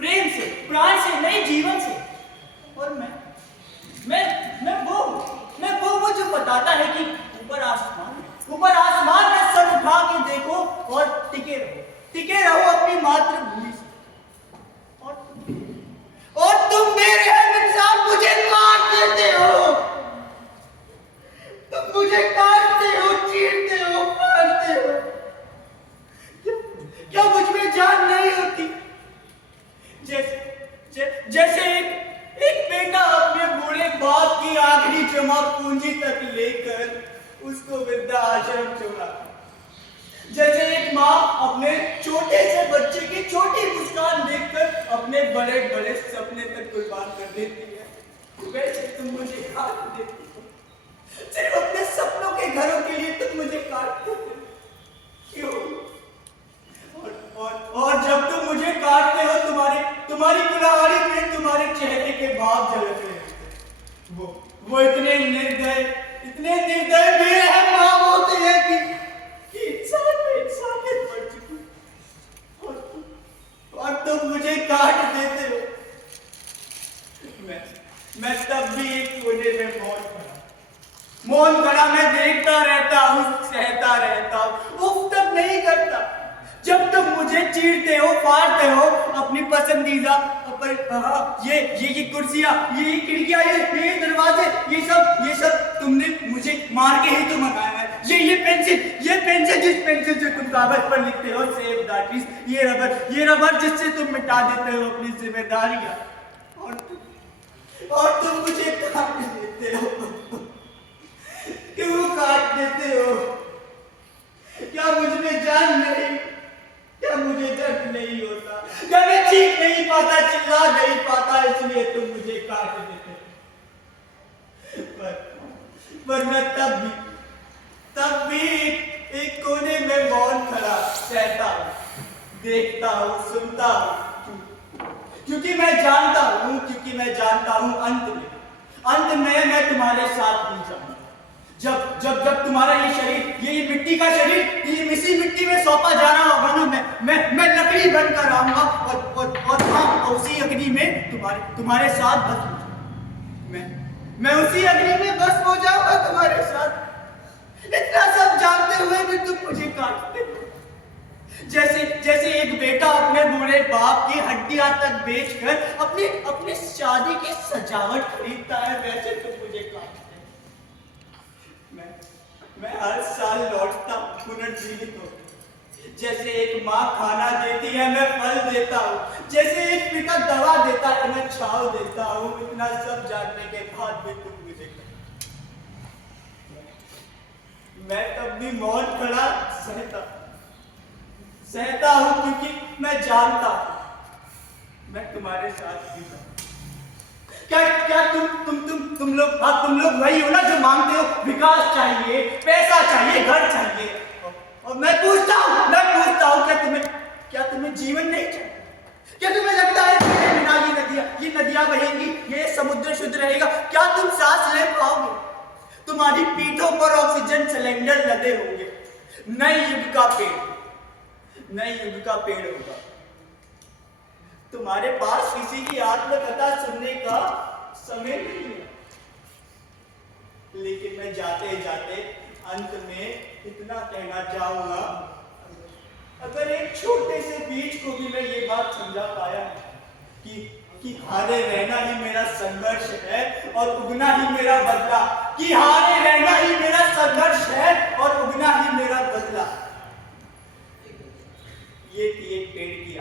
प्रेम से, प्राण से, नए जीवन से। और मैं वो जो बताता है कि ऊपर आसमान में सर उठा के देखो और टिके रहो अपनी मातृभूमि से। और तुम मेरे इंसान मुझे काट देते हो, तुम मुझे काटते हो, चीरते हो, फाड़ते हो। क्या मुझ में जान नहीं होती? जैसे एक बेटा अपने बूढ़े बाप की आखिरी जमा पूंजी तक लेकर उसको वृद्धाश्रम छोड़ा, जैसे एक माँ अपने छोटे से बच्चे की छोटी मुस्कान देखकर अपने बड़े बड़े सपने तक कुर्बान कर देती है, वैसे तुम मुझे काट देती हो। सिर्फ अपने सपनों के घरों के लिए तुम मुझे काट देते हो। क्यों? और जब तुम मुझे काटते हो, तुम्हारी कुल्हाड़ी में तुम्हारे चेहरे के भाव झलक रहे हैं। वो इतने निर्दय बेरहम भाव होते हैं कि इंसानियत मर चुकी। और तुम मुझे काट देते हो। मैं तब भी एक कोने में मौन खड़ा मैं देखता रहता हूँ, सहता रहता हूँ, उफ तक नहीं करता। जब तुम मुझे चीरते हो, फाड़ते हो, अपनी पसंदीदा ये कुर्सियां, ये खिड़कियां, ये दरवाजे, ये सब तुमने मुझे मार के ही तो मंगाया है। ये पेंसिल जिस पेंसिल से तुम कागज पर लिखते हो सेव द ट्रीज, ये रबर जिससे तुम मिटा देते हो अपनी जिम्मेदारियां, और तुम मुझे काट देते हो। क्यों काट देते हो? क्या मुझ में जान नहीं? क्या मुझे दर्द नहीं होता? क्या मैं चीख नहीं पाता, चिल्ला नहीं पाता, इसलिए तुम मुझे काट देते? पर मैं तब भी एक कोने में मौन खड़ा सहता हूँ, देखता हूँ, सुनता हूँ, क्योंकि मैं जानता हूँ अंत में मैं तुम्हारे साथ ही जाऊंगा। जब तुम्हारा ये शरीर, ये मिट्टी का शरीर, ये इसी मिट्टी में सौंपा जाना होगा ना, मैं लकड़ी बनकर आऊंगा और हाँ, उसी अग्नि में तुम्हारे साथ बस हो जाऊंगा। मैं उसी अग्नि में बस हो जाऊंगा तुम्हारे साथ। इतना सब जानते हुए भी तुम मुझे काटते हो। जैसे एक बेटा अपने बूढ़े बाप की हड्डियां तक बेचकर अपनी शादी की सजावट खरीदता है, वैसे तुम मुझे काटते हो। मैं हर साल लौटता पुनर्जीवित होता। जैसे एक माँ खाना देती है, मैं फल देता हूँ। जैसे एक पिता दवा देता है, मैं छाव देता हूँ। इतना सब जानने के बाद भी तुम मुझे मैं तब भी मौन खड़ा सहता हूँ, क्योंकि मैं जानता हूँ मैं तुम्हारे साथ भी हूँ। क्या तुम लोग वही हो ना जो मांगते हो विकास चाहिए, पैसा चाहिए, घर चाहिए। और मैं पूछता हूँ क्या तुम्हें जीवन नहीं चाहिए? क्या तुम्हें लगता है कि ये नदियां बहेंगी, ये समुद्र शुद्ध रहेगा? क्या तुम सांस ले पाओगे? तुम्हारी पीठों पर ऑक्सीजन सिलेंडर लदे होंगे। नए युग का पेड़ होगा। तुम्हारे पास किसी की आत्मकथा सुनने का समय नहीं है, लेकिन मैं जाते जाते अंत में इतना कहना चाहूंगा, अगर एक छोटे से बीज को भी मैं ये बात समझा पाया कि हारे रहना ही मेरा संघर्ष है और उगना ही मेरा बदला, कि हारे रहना ही मेरा संघर्ष है और उगना ही मेरा बदला, ये थी एक पेड़ की